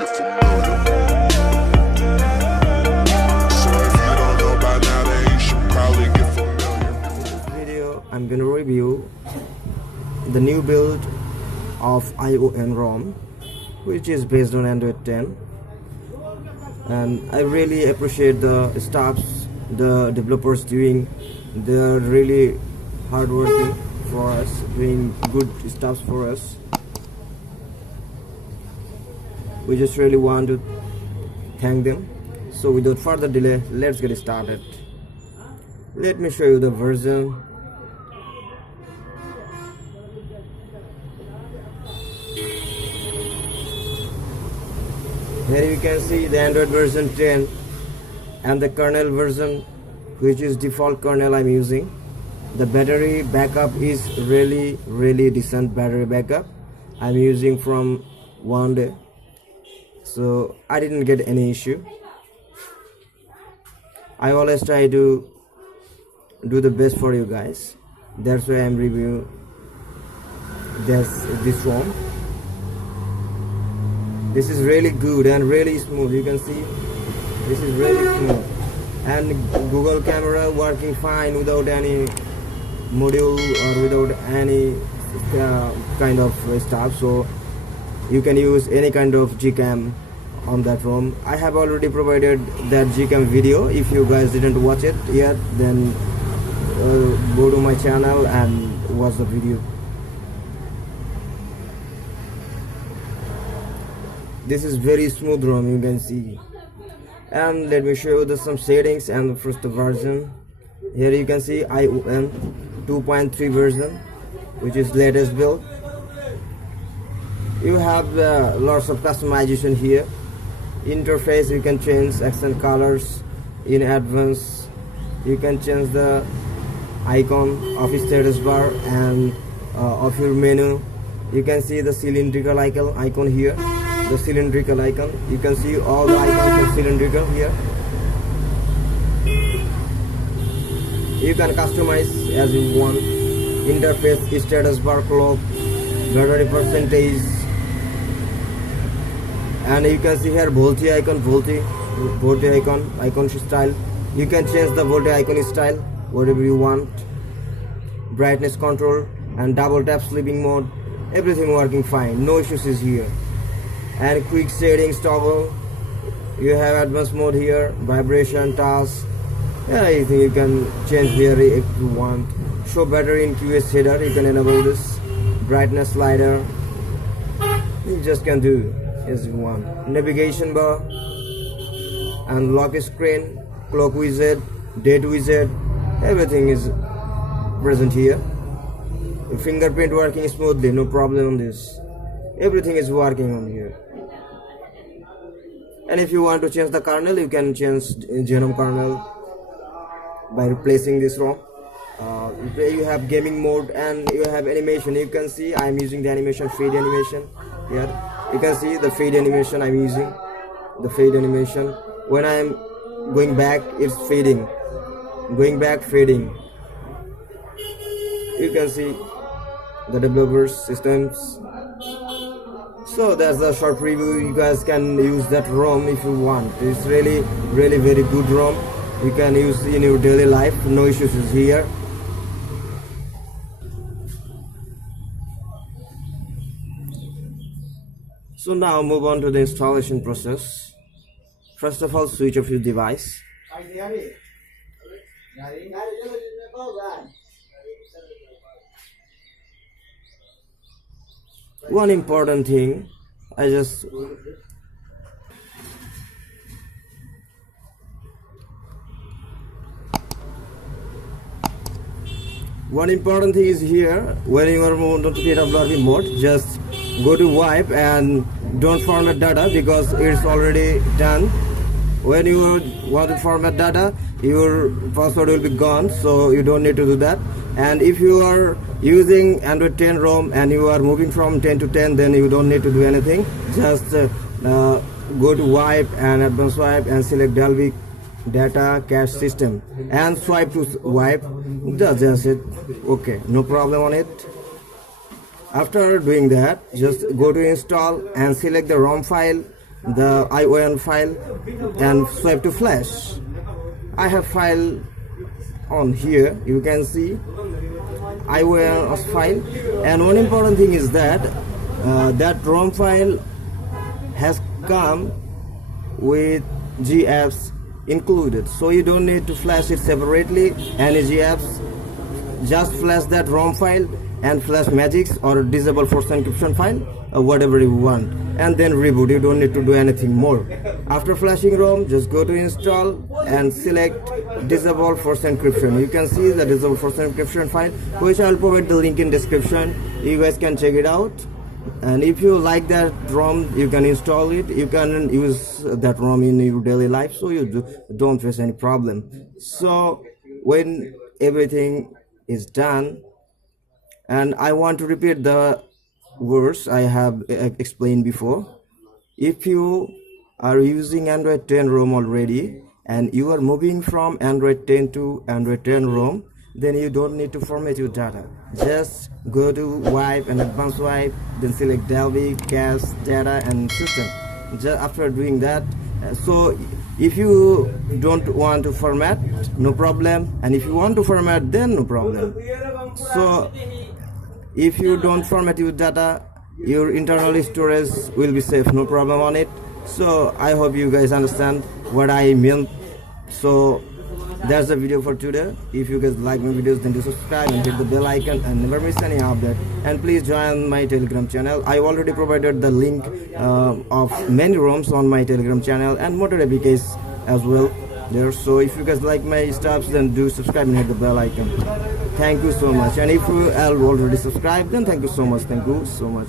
get familiar. So if you don't know by now, then you should probably get familiar. In this video, I'm going to review the new build of ION ROM, which is based on Android 10. And I really appreciate the staffs, the developers doing. They're really hardworking for us, doing good stuff for us. We just really want to thank them. So without further delay, let's get started. Let me show you the version. Here you can see the Android version 10 and the kernel version, which is default kernel I'm using. The battery backup is really decent battery backup. I'm using from 1 day, so I didn't get any issue. I always try to do the best for you guys. That's why I'm reviewing this ROM. This is really good and really smooth. You can see this is really smooth, and Google camera working fine without any module or without any kind of stuff. So you can use any kind of Gcam on that ROM. I have already provided that Gcam video. If you guys didn't watch it yet, then go to my channel and watch the video. This is very smooth ROM, you can see. And let me show you some settings and first the version. Here you can see ION 2.3 version, which is latest build. You have lots of customization here. Interface, you can change accent colors. In advanced, you can change the icon of status bar and of your menu. You can see the cylindrical icon here. The cylindrical icon, you can see all the icons are cylindrical here. You can customize as you want. Interface, status bar, clock, battery percentage, and you can see here Volte icon, icon style. You can change the Volte icon style whatever you want. Brightness control and double tap sleeping mode, everything working fine, no issues is here. And quick settings toggle, you have advanced mode here, vibration, task, anything you can change here if you want. Show battery in QS header, you can enable this. Brightness slider, you just can do as you want. Navigation bar and lock screen, clock wizard, date wizard, everything is present here. Fingerprint working smoothly, no problem on this. Everything is working on here. And if you want to change the kernel, you can change genome kernel by replacing this ROM. You have gaming mode and you have animation. You can see I'm using the animation, fade animation here. You can see the fade animation I'm using. The fade animation. When I'm going back, it's fading. Going back, fading. You can see the developers systems. So that's the short review. You guys can use that ROM if you want. It's really very good ROM. You can use in your daily life, no issues is here. So now move on to the installation process. First of all, switch off your device. One important thing, one important thing is here, when you are moving to TWRP mode, just go to wipe and don't format data because it's already done. When you want to format data, your password will be gone, so you don't need to do that. And if you are using Android 10 ROM and you are moving from 10 to 10, then you don't need to do anything. Just go to wipe and advanced wipe and select Dalvik data cache system and swipe to wipe. That's it. Okay, no problem on it. After doing that, just go to install and select the ROM file the ION file and swipe to flash. I have file on here, you can see ION file, and one important thing is that that ROM file has come with GApps included, so you don't need to flash it separately. Any GApps, just flash that ROM file and flash Magix or disable force encryption file or whatever you want, and then reboot. You don't need to do anything more. After flashing ROM, just go to install and select disable force encryption. You can see the disable force encryption file, which I'll provide the link in description. You guys can check it out, and if you like that ROM, you can install it. You can use that ROM in your daily life, so you don't face any problem. So when everything is done, and I want to repeat the words I have explained before. If you are using Android 10 ROM already and you are moving from Android 10 to Android 10 ROM, then you don't need to format your data. Just go to wipe and advanced wipe, then select Delphi, cache, data and system. Just after doing that, so if you don't want to format, no problem, and if you want to format, then no problem. So if you don't format your data, your internal storage will be safe, no problem on it. So I hope you guys understand what I mean. So that's the video for today. If you guys like my videos, then do subscribe and hit the bell icon and never miss any update. And please join my Telegram channel. I already provided the link of many ROMs on my Telegram channel and motor APKs as well there. So if you guys like my stuffs, then do subscribe and hit the bell icon. Thank you so much. And if you have already subscribed, then thank you so much. Thank you so much.